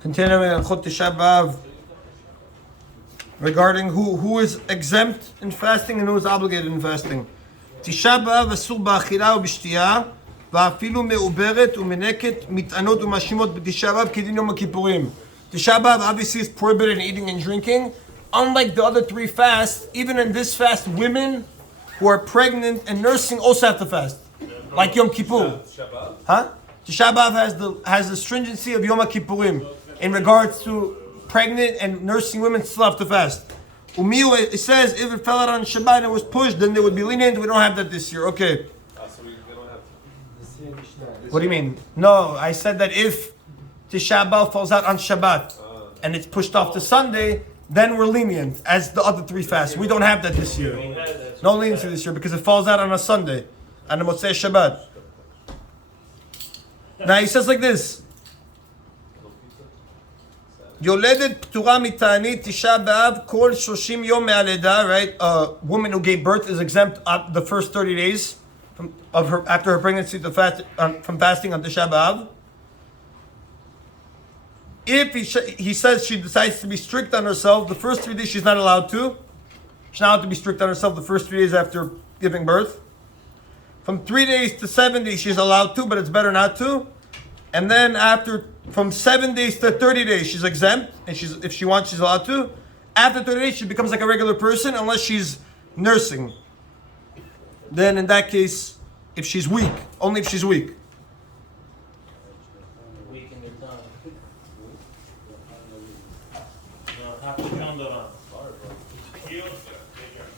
Continuing on Halachot Tisha BeAv regarding who is exempt in fasting and who is obligated in fasting. Tisha BeAv אסור באכילה ובשתייה ואפילו מעוברת ומנקת מטענות ומאשימות בתשעה באב כדין יום הכיפורים. Tisha BeAv obviously is prohibited in eating and drinking. Unlike the other three fasts, even in this fast, women who are pregnant and nursing also have to fast, like Yom Kippur. Huh? Tisha BeAv has the stringency of Yom Kippurim in regards to pregnant and nursing women still have to fast. Umiyu, it says if it fell out on Shabbat and it was pushed, then they would be lenient. We don't have that this year. Okay. So we don't have. What do you mean? No, I said that if Tisha BeAv falls out on Shabbat and it's pushed off to Sunday, then we're lenient as the other three fasts. We don't have that this year. No leniency this year because it falls out on a Sunday and the Motzei Shabbat. Now he says like this. Yoledet p'tura mita'anit Tisha BeAv kol 30 yom me'aleda, right? A woman who gave birth is exempt the first 30 days after her pregnancy from fasting on Tisha BeAv. If he says she decides to be strict on herself, the first 3 days she's not allowed to. She's not allowed to be strict on herself the first 3 days after giving birth. From 3 days to 7 days she's allowed to, but it's better not to. And then from 7 days to 30 days she's exempt, and if she wants she's allowed to. After 30 days she becomes like a regular person unless she's nursing. Then in that case, if she's weak, only if she's weak.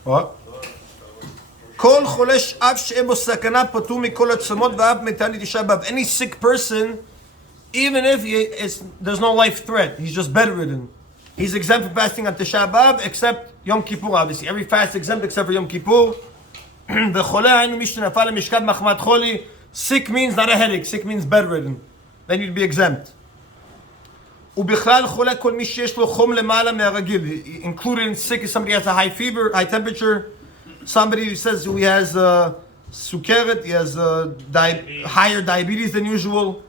What? כל חולש אף שאין בו סכנה פטור מכל הצומות ואף מתענית תשעה באב. Any sick person, even if there's no life threat, he's just bedridden, he's exempt from fasting on Tisha BeAv except Yom Kippur. Obviously, every fast is exempt except for Yom Kippur. וחולה היינו מי שנפל למשכב מחמת חולי. Sick means not a headache, sick means bedridden. Then you'd be exempt. ובכלל חולה כל מי שיש לו חום למעלה מהרגיל. Included in sick is somebody who has a high fever, high temperature. Somebody who says he has sukeret, he has higher diabetes than usual.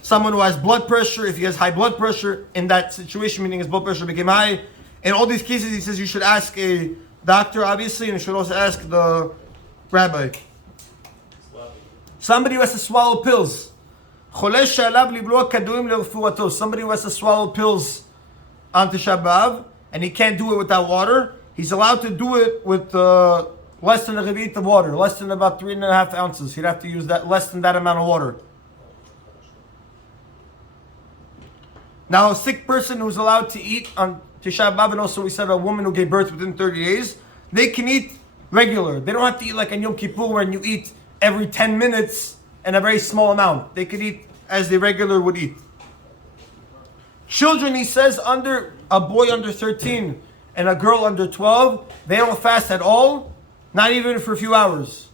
Someone who has blood pressure, if he has high blood pressure, in that situation, meaning his blood pressure became high. In all these cases, he says you should ask a doctor, obviously, and you should also ask the rabbi. Somebody who has to swallow pills. Somebody who has to swallow pills on Tisha BeAv, and he can't do it without water. He's allowed to do it with less than a revit of water, less than about 3.5 ounces. He'd have to use less than that amount of water. Now, a sick person who's allowed to eat on Tisha BeAv, and also we said a woman who gave birth within 30 days, they can eat regular. They don't have to eat like on Yom Kippur when you eat every 10 minutes and a very small amount. They could eat as they regular would eat. Children, he says, a boy under 13 and a girl under 12, they don't fast at all, not even for a few hours.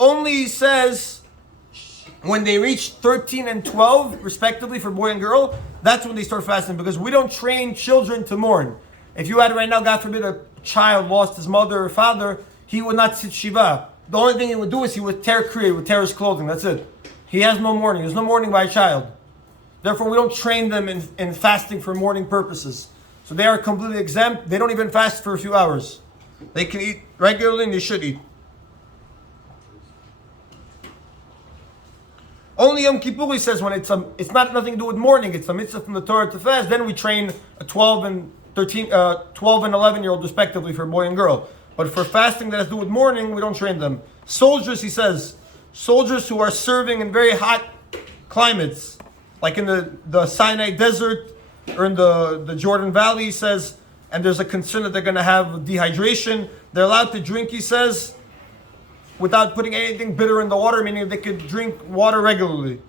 Only, he says, when they reach 13 and 12, respectively, for boy and girl, that's when they start fasting, because we don't train children to mourn. If you had right now, God forbid, a child lost his mother or father, he would not sit Shiva. The only thing he would do is he would tear Kriya, would tear his clothing, that's it. He has no mourning. There's no mourning by a child. Therefore, we don't train them in fasting for mourning purposes. So they are completely exempt. They don't even fast for a few hours. They can eat regularly and they should eat. Only Yom Kippur, he says, when it's not nothing to do with mourning, it's a mitzvah from the Torah to fast, then we train a 12 and 11-year-old respectively for boy and girl. But for fasting that has to do with mourning, we don't train them. Soldiers, he says, soldiers who are serving in very hot climates, like in the Sinai desert, or in the Jordan Valley, he says, and there's a concern that they're going to have dehydration. They're allowed to drink, he says, without putting anything bitter in the water, meaning they could drink water regularly.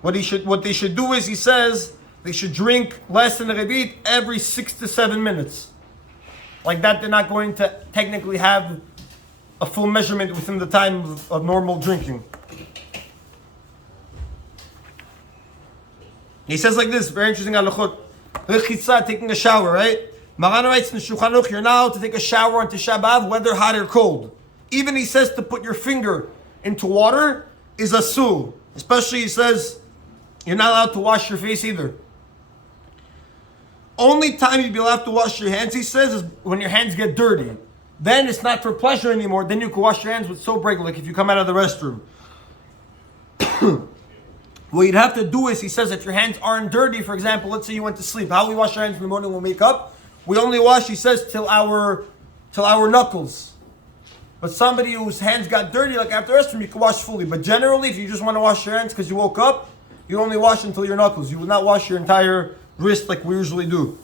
What they should do is, he says, they should drink less than a revit every 6 to 7 minutes. Like that, they're not going to technically have a full measurement within the time of normal drinking. He says like this, very interesting halachot. Rechitza, taking a shower, right? Maran writes in the Shulchan Aruch, you're not allowed to take a shower on Tisha BeAv, whether hot or cold. Even he says to put your finger into water is asur. Especially he says You're not allowed to wash your face either. Only time you'd be allowed to wash your hands, he says, is when your hands get dirty. Then it's not for pleasure anymore. Then you can wash your hands with soap regularly, like if you come out of the restroom. What you'd have to do is, he says, if your hands aren't dirty, for example, let's say you went to sleep. How we wash our hands in the morning when we wake up? We only wash, he says, till our knuckles. But somebody whose hands got dirty, like after the restroom, you can wash fully. But generally, if you just want to wash your hands because you woke up, you only wash until your knuckles. You will not wash your entire wrist like we usually do.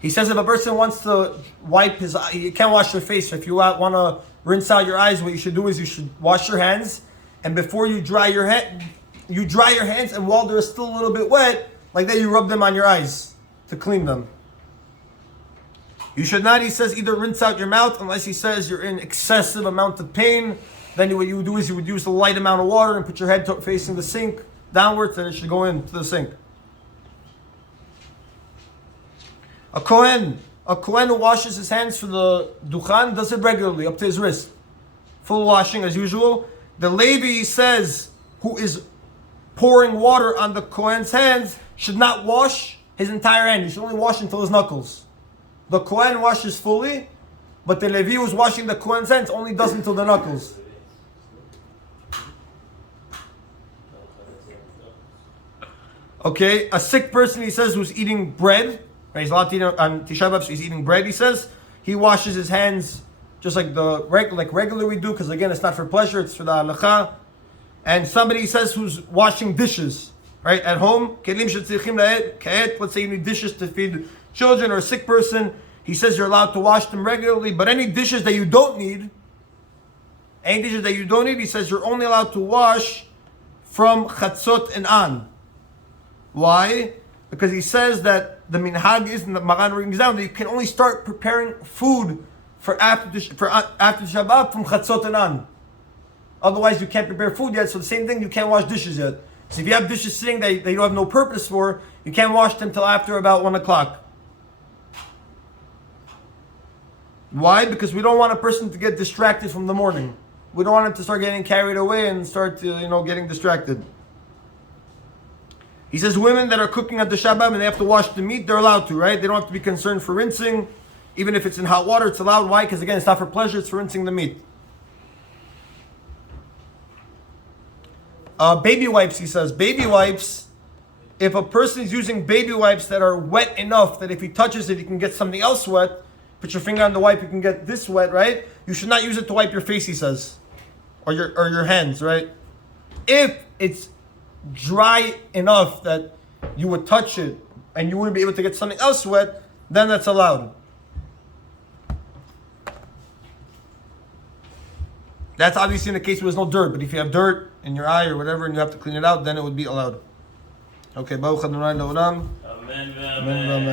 He says if a person wants to wipe his eye, you can't wash your face. So if you want to rinse out your eyes, what you should do is you should wash your hands. And before you dry your hands, and while they're still a little bit wet, like that you rub them on your eyes to clean them. You should not, he says, either rinse out your mouth unless he says you're in excessive amount of pain. Then what you would do is you would use a light amount of water and put your head facing the sink downwards, and it should go into the sink. A Kohen who washes his hands for the Duchan does it regularly, up to his wrist. Full washing as usual. The Levi says, who is pouring water on the Kohen's hands, should not wash his entire hand. He should only wash until his knuckles. The Kohen washes fully, but the Levi who's washing the Kohen's hands only does until the knuckles. Okay, a sick person, he says, who's eating bread, right, he's allowed to eat on Tisha B'Av, so he's eating bread, he says, he washes his hands just like regular we do, because again, it's not for pleasure, it's for the halacha. And somebody says who's washing dishes, right, at home, let's say you need dishes to feed children or a sick person, he says you're allowed to wash them regularly, but any dishes that you don't need, he says you're only allowed to wash from chatzot and on. Why? Because he says that the minhag is, and the Maran brings down, that you can only start preparing food for after Tisha B'Av from chatzot and on. Otherwise, you can't prepare food yet. So the same thing, you can't wash dishes yet. So if you have dishes sitting that you don't have no purpose for, you can't wash them till after about 1 o'clock. Why? Because we don't want a person to get distracted from the morning. We don't want him to start getting carried away and start getting distracted. He says women that are cooking at the Shabbat and they have to wash the meat, they're allowed to, right? They don't have to be concerned for rinsing. Even if it's in hot water, it's allowed. Why? Because again, it's not for pleasure, it's for rinsing the meat. Baby wipes, he says. Baby wipes, if a person is using baby wipes that are wet enough that if he touches it, he can get something else wet, put your finger on the wipe, you can get this wet, right? You should not use it to wipe your face, he says. Or your hands, right? If it's dry enough that you would touch it and you wouldn't be able to get something else wet, then that's allowed. That's obviously in the case where there's no dirt, but if you have dirt in your eye or whatever and you have to clean it out, then it would be allowed. Okay, Baruch Adonai Le'olam. Amen.